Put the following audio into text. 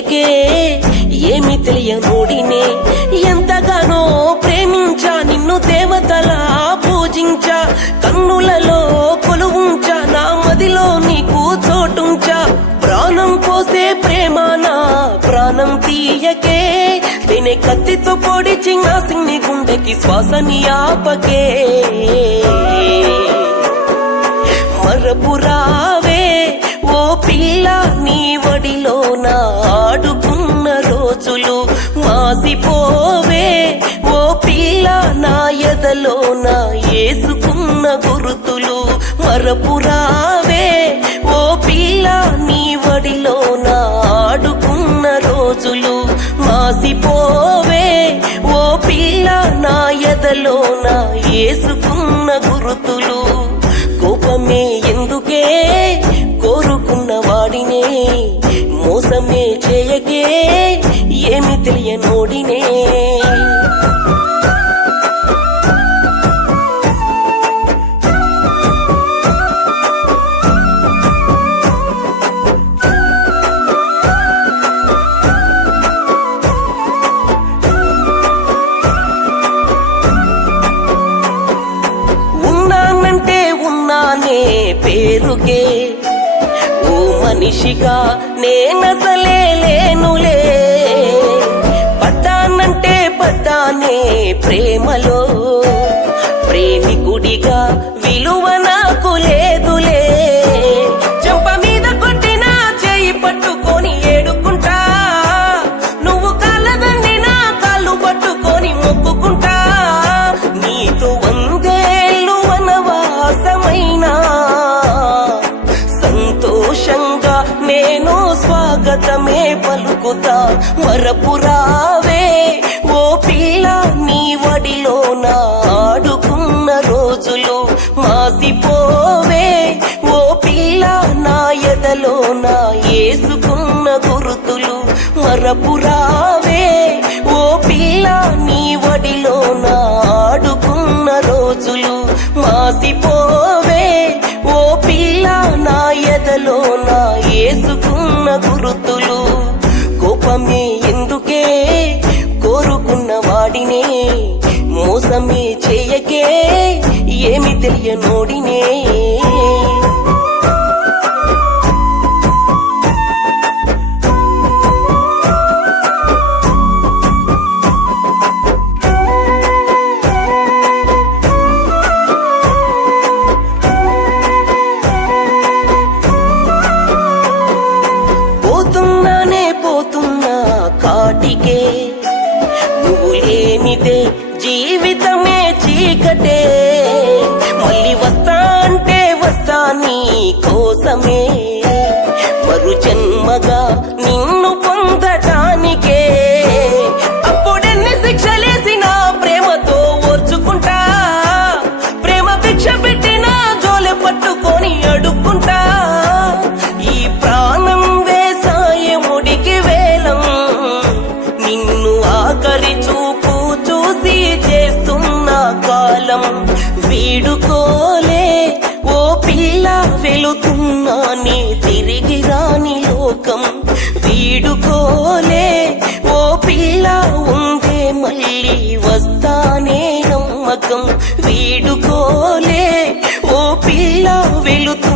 చేయకే ఏమి తెలియనోడినే. ఎంతగానో ప్రేమించా నిన్ను దేవతలా పూజించా, కన్నులలో కొలువుంచా, నా మదిలో నీకు చోటుంచా. ప్రాణం పోసే ప్రేమ నా ప్రాణం తీయకే, తినే కత్తితో పొడిచి నా సిన్ని గుండెకి శ్వాసని ఆపకే. మరపురావే ఓ పిల్ల నీ వడిలో నా ఆడుకున్న రోజులు, మాసిపోవే ఓ పిల్ల నా ఎదలో నా ఏసుకున్న గురుతులు. మరపురావే ఓ పిల్ల నీ వడిలో నా ఆడుకున్న రోజులు, మాసిపోవే ఓ పిల్ల నా ఎదలో నా ఏసుకున్న గురుతులు. కోపమే ఎందుకే కోరుకున్న వాడినే, మోసమే చేయకే ఏమి తెలియనోడినే. ఉన్నానే పేరుకే, ఓ మనిషిగా నేనసలే లేనులే. పడ్డానంటే పడ్డానే ప్రేమలో, ప్రేమికుడిగా విలువ నాకు లేదులే. చెంప మీద కొట్టిన చేయి పట్టుకొని ఏడుకుంటా, నువ్వు కాళ్ళదండి నా కాళ్ళు పట్టుకొని మొక్కుకుంటా. నీతో వందేళ్ళు వనవాసమైనా సంతోషంగా నేను స్వాగతమే పలుకుతా. మరపురావే ఓ పిల్ల నీ వడిలో నా ఆడుకున్న రోజులు, మాసిపోవే ఓ పిల్ల నా ఎదలో నా ఏసుకున్న గురుతులు. మరపురావే ఓ పిల్ల నీ వడిలో నా ఆడుకున్న రోజులు, మాసిపోవే ఓ పిల్ల నా ఎదలో నా ఏసుకున్న గురుతులు. కోపమే ఎందుకే కోరుకున్న వాడినే, మోసమే చేయకే ఏమి తెలియనోడినే. పోతున్నానే పోతున్నా కాటికే, నువ్వు లేనిదే జీవితమే చీకటే. మళ్ళీ వస్తా అంటే వస్తా నీ కోసమే, మరు జన్మగా నిన్ను పొందటానికే. అప్పుడెన్ని శిక్షలేసిన ప్రేమతో ఓర్చుకుంటా, ప్రేమ భిక్ష పెట్టిన జోలె పట్టుకొని అడుక్కుంటా. ఈ ప్రాణం వేసాయముడికి వేలం, నిన్ను ఆఖరి చూపు చూసి చేస్తున్న కాలం. వీడుకోలే ఓ పిల్ల వెళుతున్నా నీ తిరిగి రాని లోకం. వీడుకోలే ఓ పిల్ల ఉందే మళ్ళీ వస్తానే నమ్మకం. వీడుకోలే ఓ పిల్ల వెళుతూ